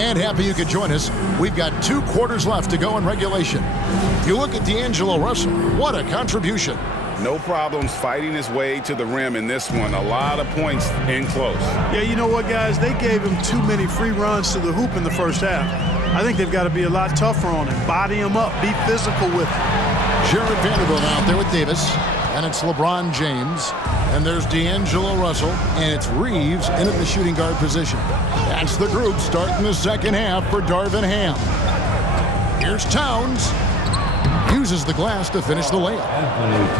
And happy you could join us. We've got 2 quarters left to go in regulation. If you look at D'Angelo Russell, what a contribution. No problems fighting his way to the rim in this one. A lot of points in close. Yeah, you know what, guys? They gave him too many free runs to the hoop in the first half. I think they've got to be a lot tougher on him. Body him up. Be physical with him. Jared Vanderbilt out there with Davis. And it's LeBron James. And there's D'Angelo Russell. And it's Reeves in at the shooting guard position. That's the group starting the second half for Darvin Ham. Here's Towns. Uses the glass to finish the layup.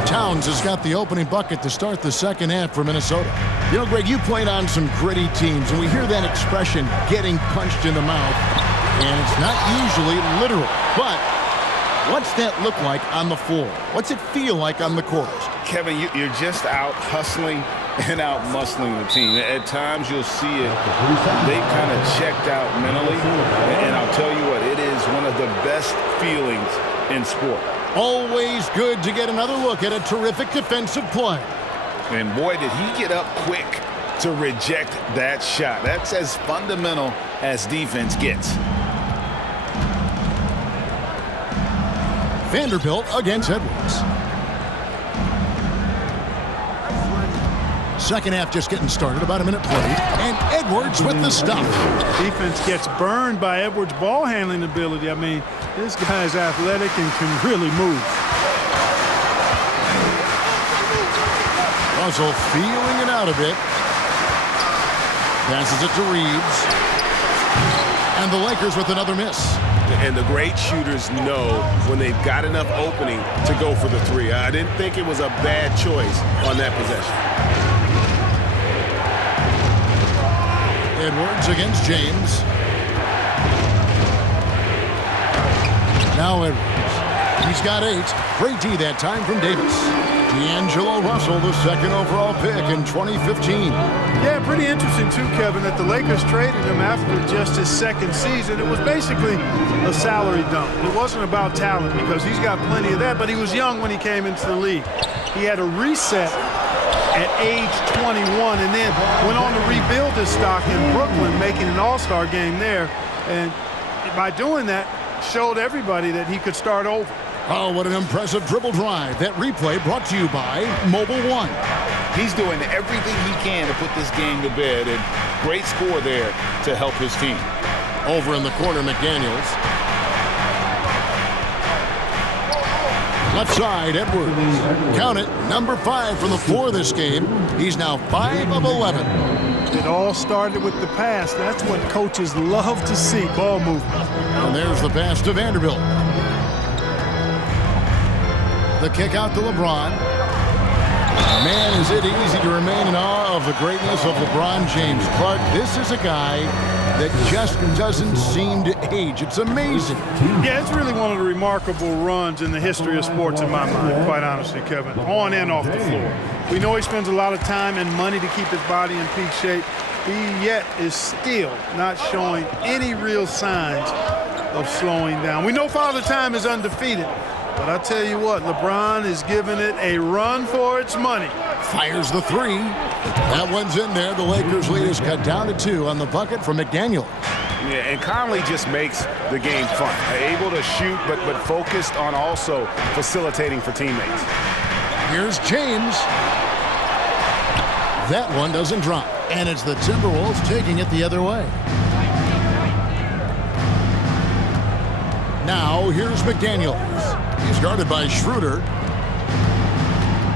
Towns has got the opening bucket to start the second half for Minnesota. You know, Greg, you played on some gritty teams, and we hear that expression, getting punched in the mouth, and it's not usually literal. But what's that look like on the floor? What's it feel like on the court? Kevin, you're just out hustling and out muscling the team. At times you'll see it. They've kind of checked out mentally, and I'll tell you what, it is one of the best feelings in sport. Always good to get another look at a terrific defensive play. And boy, did he get up quick to reject that shot. That's as fundamental as defense gets. Vanderbilt against Edwards. Second half just getting started, about a minute played, and Edwards with the stop. Defense gets burned by Edwards' ball handling ability. I mean, this guy's athletic and can really move. Russell feeling it out a bit. Passes it to Reeves. And the Lakers with another miss. And the great shooters know when they've got enough opening to go for the 3. I didn't think it was a bad choice on that possession. Edwards against James. Now Edwards. He's got 8. Great D that time from Davis. D'Angelo Russell, the second overall pick in 2015. Yeah, pretty interesting too, Kevin, that the Lakers traded him after just his second season. It was basically a salary dump. It wasn't about talent because he's got plenty of that, but he was young when he came into the league. He had a reset at age 21 and then went on to rebuild his stock in Brooklyn, making an all-star game there. And by doing that, showed everybody that he could start over. Oh, what an impressive dribble drive. That replay brought to you by Mobile One. He's doing everything he can to put this game to bed, and great score there to help his team. Over in the corner, McDaniels. Left side, Edwards. Count it, number 5 from the floor this game. He's now 5 of 11. It all started with the pass. That's what coaches love to see, ball movement. And there's the pass to Vanderbilt. The kick out to LeBron. Man, is it easy to remain in awe of the greatness of LeBron James. Clark, this is a guy that just doesn't seem to age. It's amazing. Yeah, it's really one of the remarkable runs in the history of sports in my mind, quite honestly, Kevin, on and off the floor. We know he spends a lot of time and money to keep his body in peak shape. He yet is still not showing any real signs of slowing down. We know Father Time is undefeated, but I tell you what, LeBron is giving it a run for its money. Fires the 3. That one's in there. The Lakers lead is cut down to 2 on the bucket from McDaniel. Yeah, and Conley just makes the game fun. Able to shoot, but focused on also facilitating for teammates. Here's James. That one doesn't drop. And it's the Timberwolves taking it the other way. Now, here's McDaniels. He's guarded by Schroeder.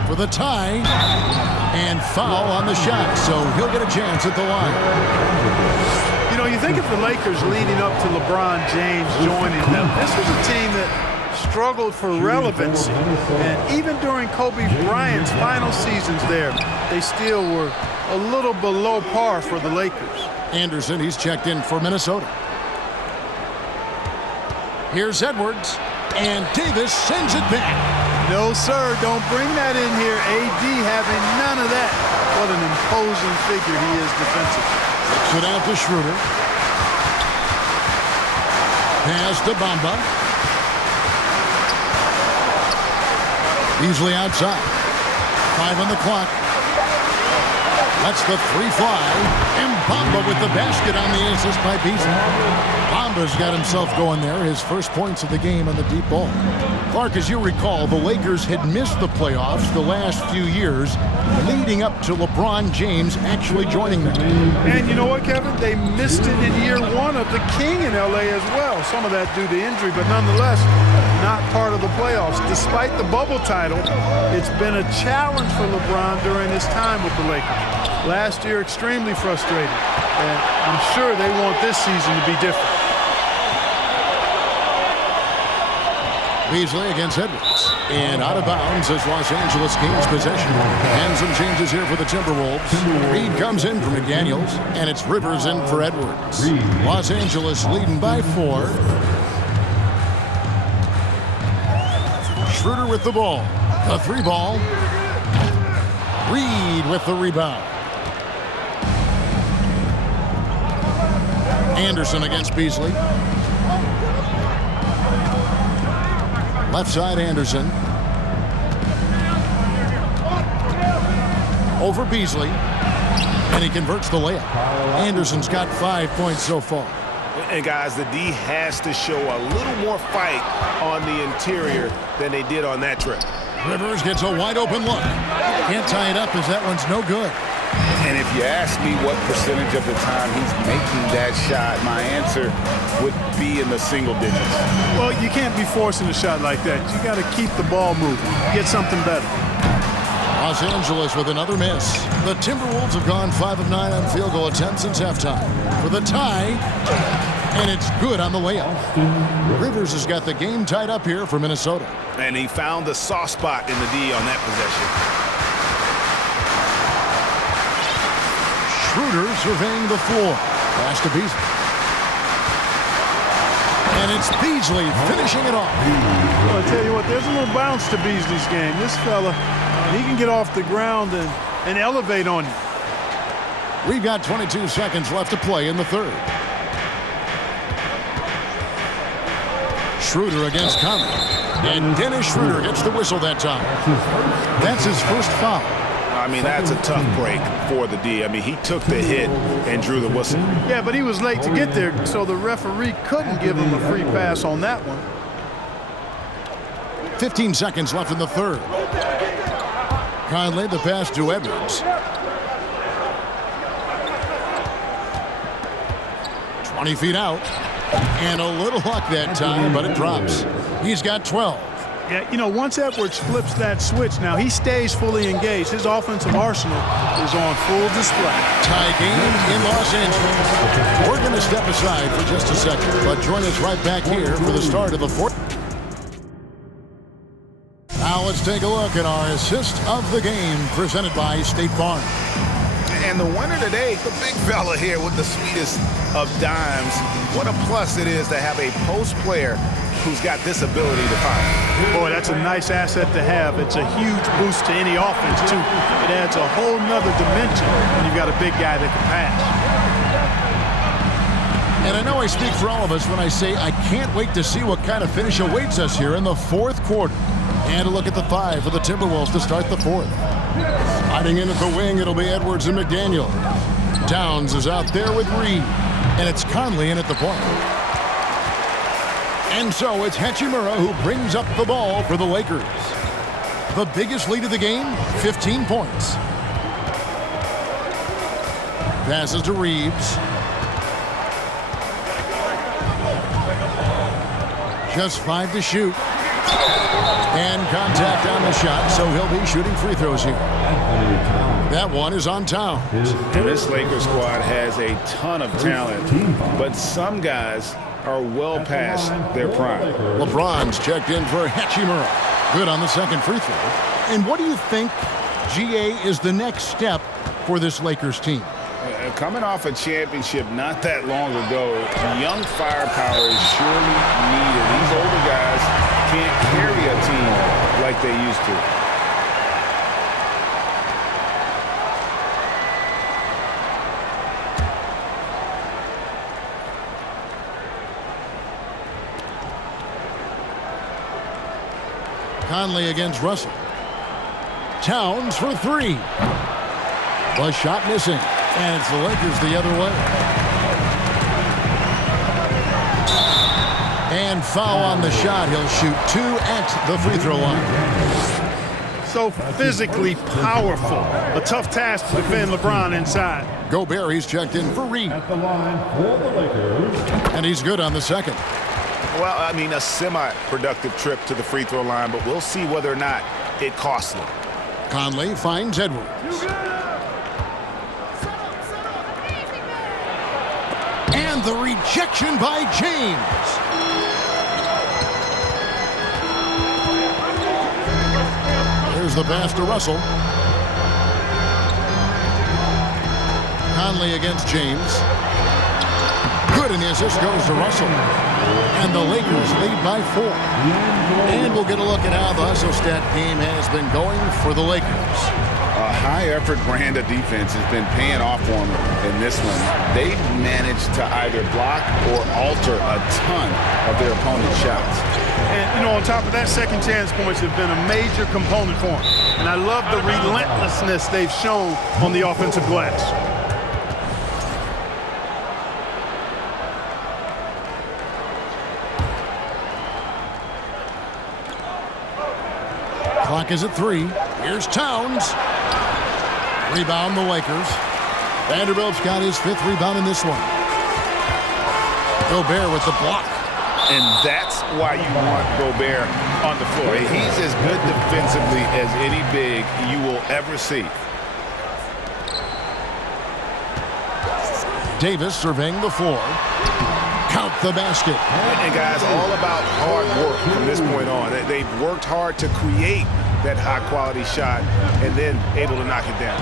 For the tie. And foul on the shot, so he'll get a chance at the line. You know, you think of the Lakers leading up to LeBron James joining them. This was a team that struggled for relevancy. And even during Kobe Bryant's final seasons there, they still were a little below par for the Lakers. Anderson, he's checked in for Minnesota. Here's Edwards, and Davis sends it back. No, sir, don't bring that in here. AD having none of that. What an imposing figure he is defensively. Kicks it out to Schroeder. Pass to Bamba. Beasley outside. 5 on the clock. Lets the three fly. And Bamba with the basket on the assist by Beasley. Bamba's got himself going there. His first points of the game on the deep ball. Clark, as you recall, the Lakers had missed the playoffs the last few years, leading up to LeBron James actually joining them. And you know what, Kevin? They missed it in year one of the King in L.A. as well. Some of that due to injury, but nonetheless, not part of the playoffs. Despite the bubble title, it's been a challenge for LeBron during his time with the Lakers. Last year, extremely frustrating. And I'm sure they want this season to be different. Beasley against Edwards. And out of bounds as Los Angeles gains possession. And some changes here for the Timberwolves. Reed comes in for McDaniels, and it's Rivers in for Edwards. Los Angeles leading by 4. Schroeder with the ball. The 3 ball. Reed with the rebound. Anderson against Beasley. Left side, Anderson. Over Beasley. And he converts the layup. Anderson's got 5 points so far. And guys, the D has to show a little more fight on the interior than they did on that trip. Rivers gets a wide open look. Can't tie it up as that one's no good. And if you ask me what percentage of the time he's making that shot, my answer would be in the single digits. Well, you can't be forcing a shot like that. You got to keep the ball moving. Get something better. Los Angeles with another miss. The Timberwolves have gone 5 of 9 on field goal attempts since halftime. For the tie, and it's good on the layup. Rivers has got the game tied up here for Minnesota. And he found the soft spot in the D on that possession. Schroeder surveying the floor. Pass to Beasley. And it's Beasley finishing it off. Well, I tell you what, there's a little bounce to Beasley's game. This fella, he can get off the ground and elevate on you. We've got 22 seconds left to play in the third. Schroeder against Conley. And Dennis Schroeder gets the whistle that time. That's his first foul. I mean, that's a tough break for the D. I mean, he took the hit and drew the whistle. Yeah, but he was late to get there, so the referee couldn't give him a free pass on that one. 15 seconds left in the third. Conley, the pass to Edwards. 20 feet out. And a little luck that time, but it drops. He's got 12. Yeah, you know, once Edwards flips that switch, now he stays fully engaged. His offensive arsenal is on full display. Tie game in Los Angeles. We're going to step aside for just a second, but join us right back here for the start of the fourth. Now let's take a look at our assist of the game presented by State Farm. And the winner today, the big fella here with the sweetest of dimes. What a plus it is to have a post player who's got this ability to fire. Boy, that's a nice asset to have. It's a huge boost to any offense, too. It adds a whole nother dimension when you've got a big guy that can pass. And I know I speak for all of us when I say I can't wait to see what kind of finish awaits us here in the fourth quarter. And a look at the 5 for the Timberwolves to start the fourth. Sliding in at the wing, it'll be Edwards and McDaniel. Downs is out there with Reed. And it's Conley in at the point. And so it's Hachimura who brings up the ball for the Lakers. The biggest lead of the game, 15 points. Passes to Reeves. Just 5 to shoot. And contact on the shot, so he'll be shooting free throws here. That one is on Towns. And this Lakers squad has a ton of talent, but some guys are well past their prime. LeBron's checked in for Hachimura. Good on the second free throw. And what do you think, GA, is the next step for this Lakers team? Coming off a championship not that long ago, young firepower is surely needed. These older guys can't carry a team like they used to. Conley against Russell. Towns for 3. The shot missing. And it's the Lakers the other way. And foul on the shot. He'll shoot 2 at the free throw line. So physically powerful. A tough task to defend LeBron inside. Gobert, he's checked in for Reed. At the line for the Lakers. And he's good on the second. Well, I mean, a semi-productive trip to the free throw line, but we'll see whether or not it costs them. Conley finds Edwards. And the rejection by James. There's the pass to Russell. Conley against James. Good, and the assist goes to Russell. And the Lakers lead by 4. And we'll get a look at how the Hustle-Stat game has been going for the Lakers. A high-effort brand of defense has been paying off for them in this one. They've managed to either block or alter a ton of their opponent's shots. And, you know, on top of that, second chance points have been a major component for them. And I love the relentlessness they've shown on the offensive glass. Clock is at 3. Here's Towns. Rebound the Lakers. Vanderbilt's got his 5th rebound in this one. Gobert with the block. And that's why you want Gobert on the floor. He's as good defensively as any big you will ever see. Davis surveying the floor. Count the basket. And guys, all about hard work from this point on. They've worked hard to create that high-quality shot and then able to knock it down.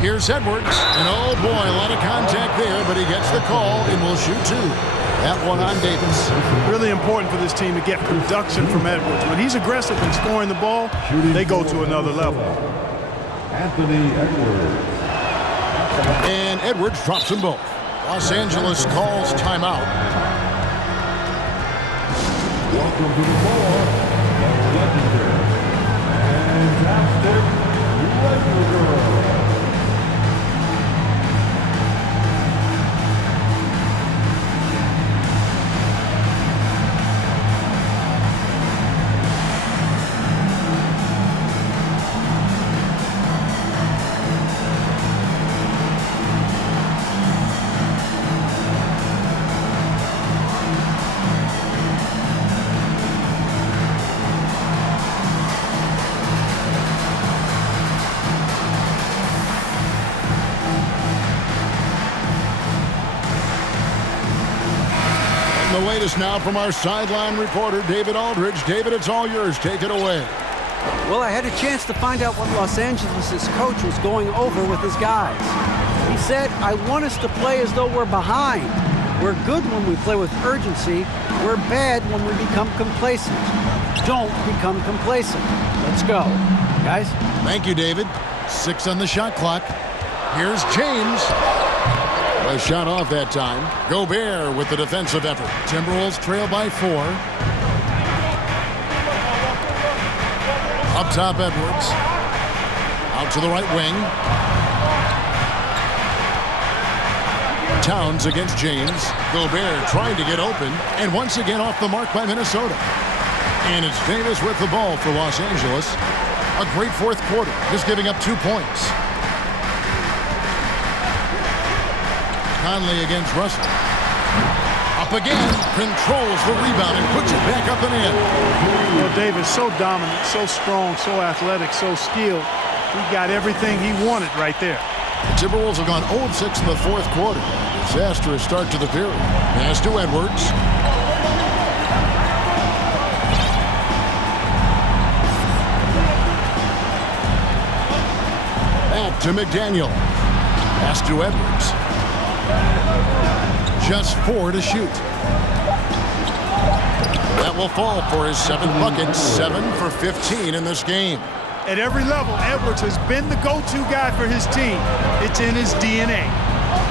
Here's Edwards. And oh boy, a lot of contact there, but he gets the call and will shoot 2. That one on Davis. Really important for this team to get production from Edwards. When he's aggressive and scoring the ball, they go to another level. Anthony Edwards. And Edwards drops them both. Los Angeles calls timeout. Welcome to the floor, the legendary, fantastic Laker. The latest now from our sideline reporter, David Aldridge. David, it's all yours. Take it away. Well, I had a chance to find out what Los Angeles' coach was going over with his guys. He said, I want us to play as though we're behind. We're good when we play with urgency. We're bad when we become complacent. Don't become complacent. Let's go. Guys? Thank you, David. 6 on the shot clock. Here's James. A shot off that time. Gobert with the defensive effort. Timberwolves trail by 4. Up top, Edwards. Out to the right wing. Towns against James. Gobert trying to get open. And once again off the mark by Minnesota. And it's Davis with the ball for Los Angeles. A great fourth quarter. Just giving up 2 points. Conley against Russell. Up again, controls the rebound and puts it back up and in. Well, Davis, so dominant, so strong, so athletic, so skilled. He got everything he wanted right there. The Timberwolves have gone 0-6 in the fourth quarter. Disastrous start to the period. Pass to Edwards. Back to McDaniel. Pass to Edwards. Just 4 to shoot. That will fall for his 7th bucket, 7 for 15 in this game. At every level, Edwards has been the go-to guy for his team. It's in his DNA.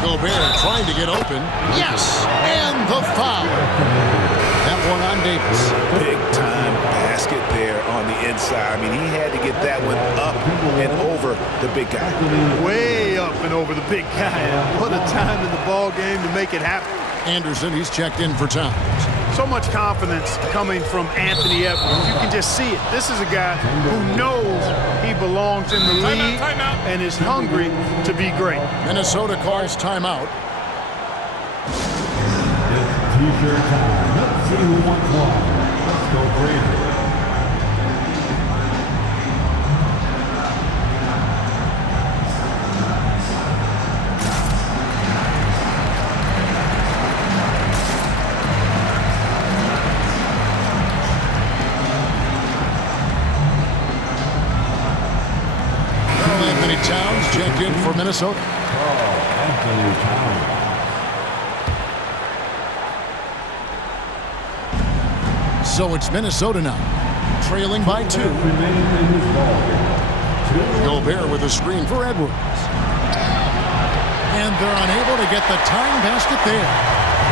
Gobert trying to get open. Yes, and the foul. That one on Davis. Big time basket there on the inside. I mean, he had to get that one up and over the big guy. Way up and over the big guy. What a time in the ball game to make it happen. Anderson, he's checked in for Towns. So much confidence coming from Anthony Edwards. You can just see it. This is a guy who knows he belongs in the league and is hungry to be great. Minnesota calls timeout. It's T-shirt time. Let's see who wants one. Let's go crazy. Anthony Towns checked in for Minnesota. Anthony Towns. So it's Minnesota now, trailing by 2. Gobert with a screen for Edwards. And they're unable to get the time basket there.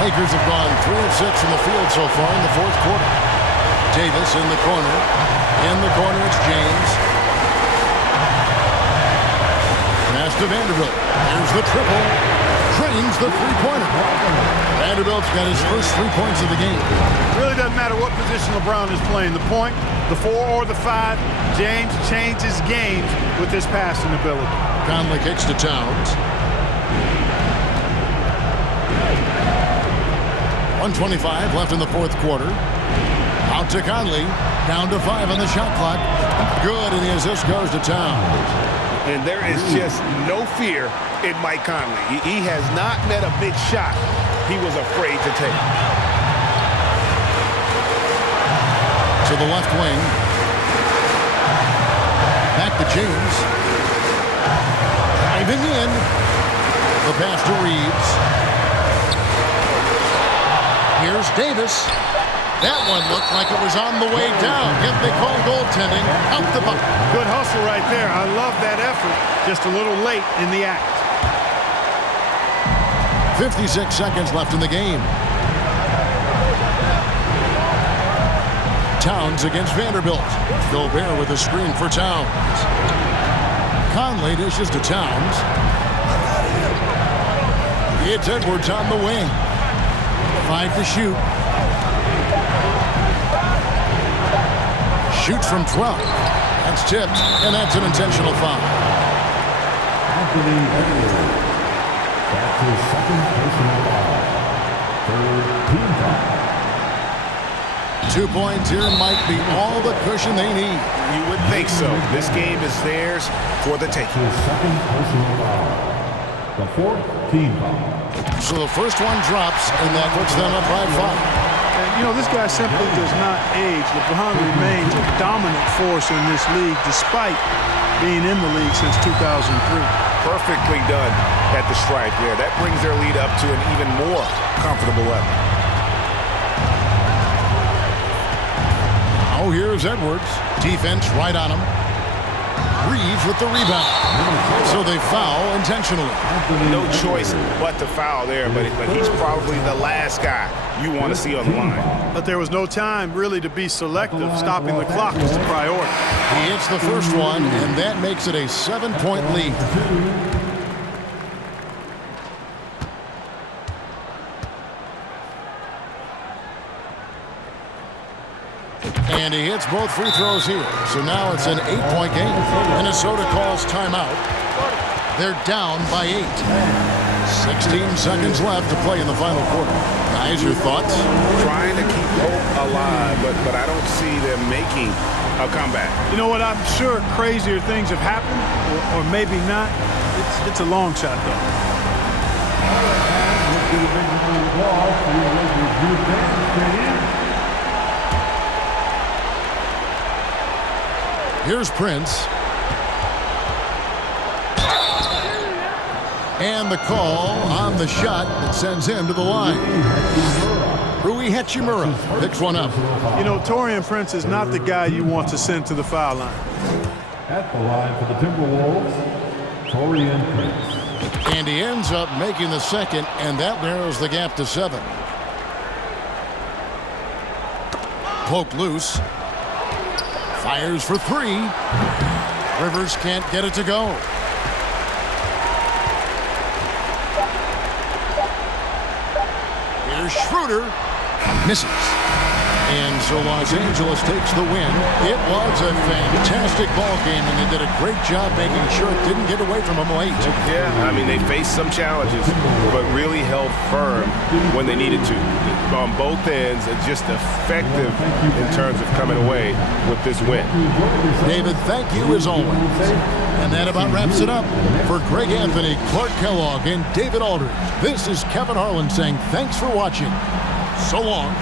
Lakers have gone 3 of 6 from the field so far in the fourth quarter. Davis in the corner. In the corner, it's James. Pass to Vanderbilt. Here's the triple. Drains the three-pointer. Vanderbilt's got his first 3 points of the game. Really doesn't matter what position LeBron is playing. The point, the 4 or the 5, James changes games with his passing ability. Conley kicks to Towns. 1:25 left in the fourth quarter. Out to Conley. Down to 5 on the shot clock. Good, and the assist goes to Towns. And there is just no fear in Mike Conley. He has not met a big shot he was afraid to take. To the left wing. Back to James. Driving in. The pass to Reeves. Here's Davis. That one looked like it was on the way down. Yet they call goaltending out the bucket. Good hustle right there. I love that effort. Just a little late in the act. 56 seconds left in the game. Towns against Vanderbilt. Gobert with a screen for Towns. Conley dishes to Towns. It's Edwards on the wing. 5 to shoot. Shoots from 12. That's tipped, and that's an intentional foul. Anthony Edwards. That's his second personal foul. Third team foul. 2 points here might be all the cushion they need. You would think so. This game is theirs for the taking. His second personal foul. The fourth team foul. So the first one drops, and that puts them up by 5. And, you know, this guy simply does not age. LeBron remains a dominant force in this league despite being in the league since 2003. Perfectly done at the stripe there. That brings their lead up to an even more comfortable level. Now here's Edwards. Defense right on him. Reeves with the rebound. So they foul intentionally. No choice but to foul there, but he's probably the last guy you want to see on the line. But there was no time really to be selective. Stopping the clock was the priority. He hits the first one, and that makes it a 7-point lead. And he hits both free throws here. So now it's an 8-point game. Minnesota calls timeout. They're down by 8. 16 seconds left to play in the final quarter. Guys, your thoughts? Trying to keep hope alive, but I don't see them making a comeback. You know what? I'm sure crazier things have happened, or maybe not. It's a long shot, though. Here's Prince. And the call on the shot that sends him to the line. Rui Hachimura picks one up. You know, Taurean Prince is not the guy you want to send to the foul line. At the line for the Timberwolves, Taurean Prince. And he ends up making the second, and that narrows the gap to 7. Poked loose. Fires for three. Rivers can't get it to go. Here's Schroeder. Misses. And so Los Angeles takes the win. It was a fantastic ball game, and they did a great job making sure it didn't get away from them late. Yeah, I mean, they faced some challenges, but really held firm when they needed to. On both ends, it's just effective in terms of coming away with this win. David, thank you as always. And that about wraps it up. For Greg Anthony, Clark Kellogg, and David Aldridge, this is Kevin Harlan saying thanks for watching. So long.